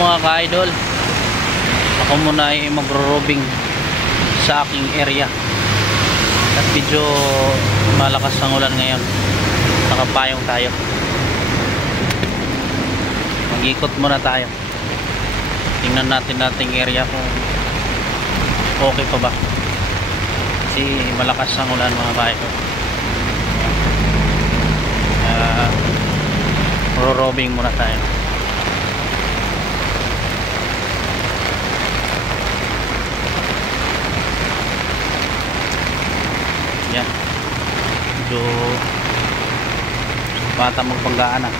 mga ka-idol, ako muna ay magro-robing sa aking area at medyo malakas ang ulan ngayon. Nakapayong tayo, mag-ikot muna tayo, tingnan natin nating area kung okay pa ba kasi malakas ang ulan mga ka-idol. Magro-robing muna tayo. Yan, medyo bata magpanggaan na.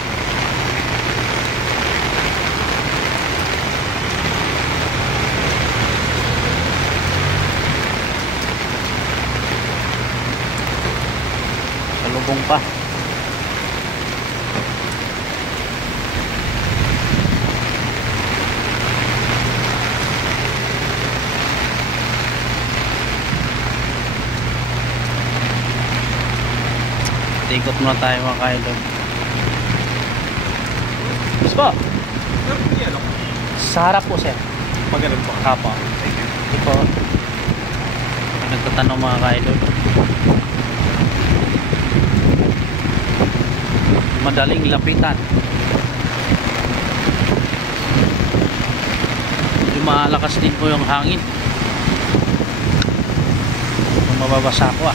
Salubong pa. Ikot muna tayo mga ka-idol. Yes po. Sa harap po sir. Magaling po. Apo. Ito po. Nagtatanong mga ka-idol. Madaling lapitan. Medyo malakas din po yung hangin. Mababasa ko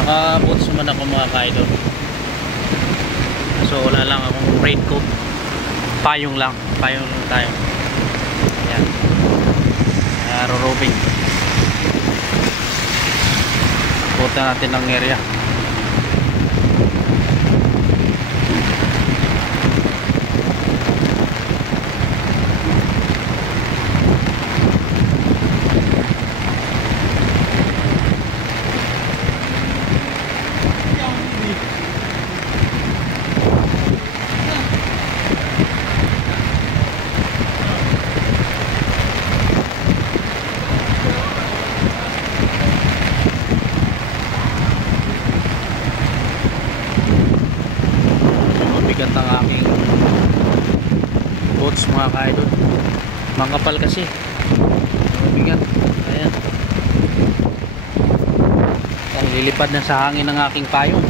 Naka-boots naman ako mga ka-idol. So wala lang akong raincoat. Payong lang tayo. Ayan. Ro-robing. Punta natin ang area. Mabigat ang aking boots mga ka-idol. Mangapal kasi. Mabigat. Ayan. Lilipad na sa hangin ng aking payong.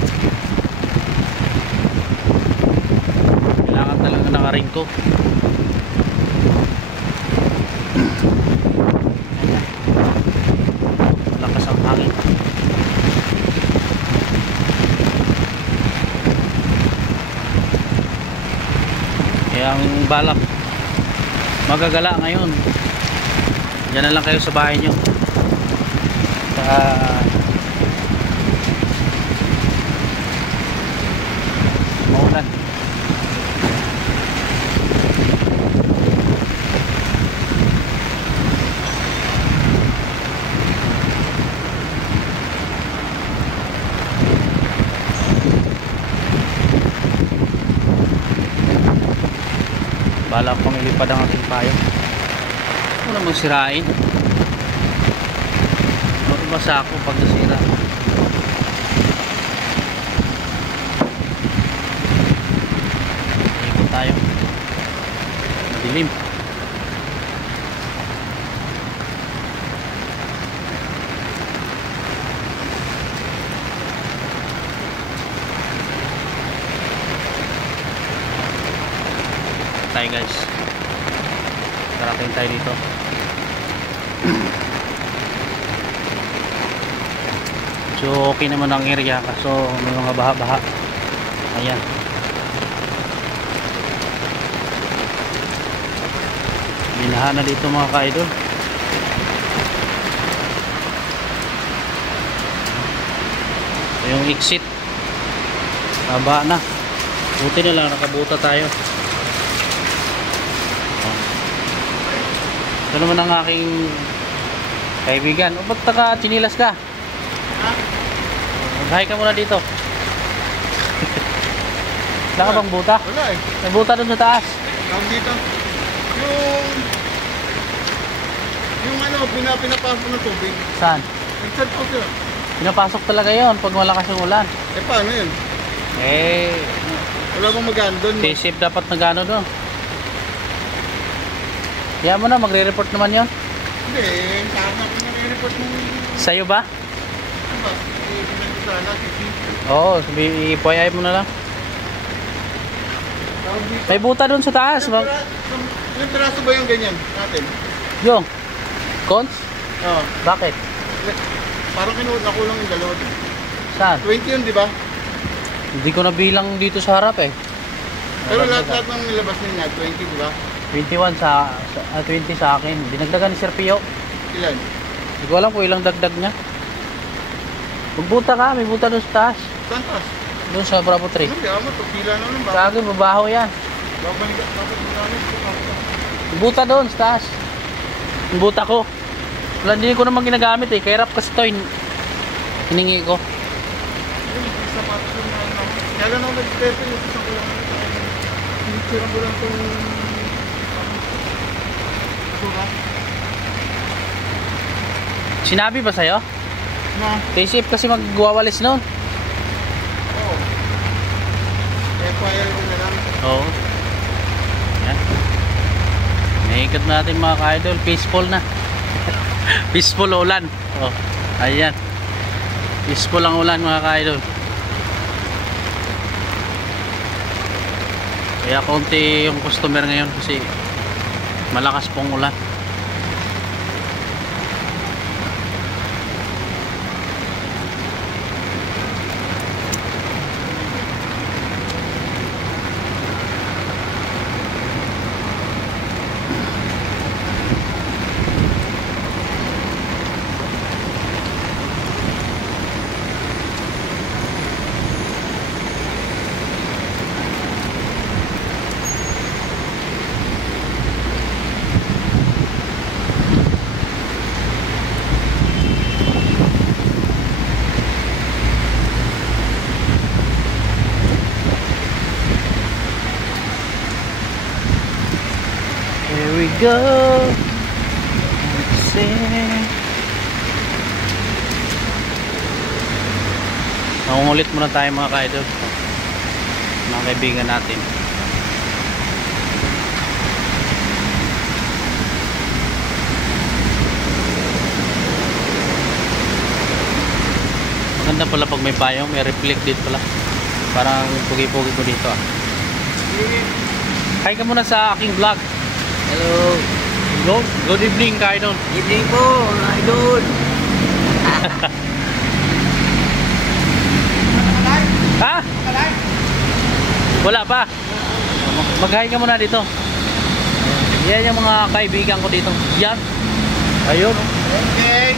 Kailangan talaga naka-rain ko. Lakas ang hangin. Kaya ang balak magagala ngayon, diyan na lang kayo sa bahay nyo. Maulan. Balak kong ilipad ang aking payo. Ano namang sirain? Mabasa ako pag nasira. Ikot tayo. Madilim. Tayo guys, karating tayo dito. So okay naman ang area, kaso may mga baha-baha. Ayan, binaha na dito mga ka-idol. Yung exit baba na, buti na lang nakabuta tayo. Ito naman ang aking kaibigan. O ba't naka-chinilas ka? Ha? Mag-hi ka muna dito. Wala ka bang buta? Wala eh. May buta doon sa taas. Tawag dito. Yung ano, pinapasok na tubig. Saan? Nag-set out yun. Pinapasok talaga yon pag malakas yung ulan. Eh paano yun? Eh, Wala bang magaan doon? T-shape dapat nagano doon. Kaya mo na, magre-report naman yon. Hindi, tama ko na report mo. Sa'yo ba? Ano ba? Sana, Oo, i-FYI mo na lang. May buta doon sa taas. Ilang piraso ba yung ganyan natin? Yung cons? Oo. Bakit? Parang nakulang yung dalawa. Saan? 20 yun, di ba? Hindi ko nabilang dito sa harap eh. Pero lahat ng nilabas niya, 20, di ba? 21 20 sa akin. Dinagdagan ni Sir Pio. Ilan? Hindi ko alam kung ilang dagdag niya. Magbuta ka, may buta doon sa taas. Saan taas? Doon sa Bravo 3. Ano, di mo, pila na lang. Sa akin, babaho yan. Babalik namin. Buta doon sa taas. Yung buta ko. Wala, hindi ko naman ginagamit eh. Kaya rap kasi ito, hiningi ko. Sapatos yung ano. Kaya lang ako nag-stepin yung isang ko lang. Sinisirang ko lang itong... Ito ba? Sinabi ba sa'yo? Na? T-shape kasi magwawalis noon. Oo. FYI ko na lang. Oo. Yan. Naikot natin mga ka-idol. Peaceful na. Peaceful ulan. Oh, ayan. Peaceful ang ulan mga ka-idol. Kaya konti yung customer ngayon kasi malakas pong ulan. Here we go. Let's sing. Nangungulit muna tayo mga ka-idol. Mga kaibigan natin. Maganda pala pag may payong, may reflect dito pala. Parang pugi-pugi ko dito ah. Hi ka muna sa aking vlog. Hello. Good evening, ka-idol. Evening po, idol. Ha? Wala pa. Mag-hi ka muna dito. Yan yung mga kaibigan ko dito. Yan. Ayun. Okay.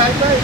Bye. Bye.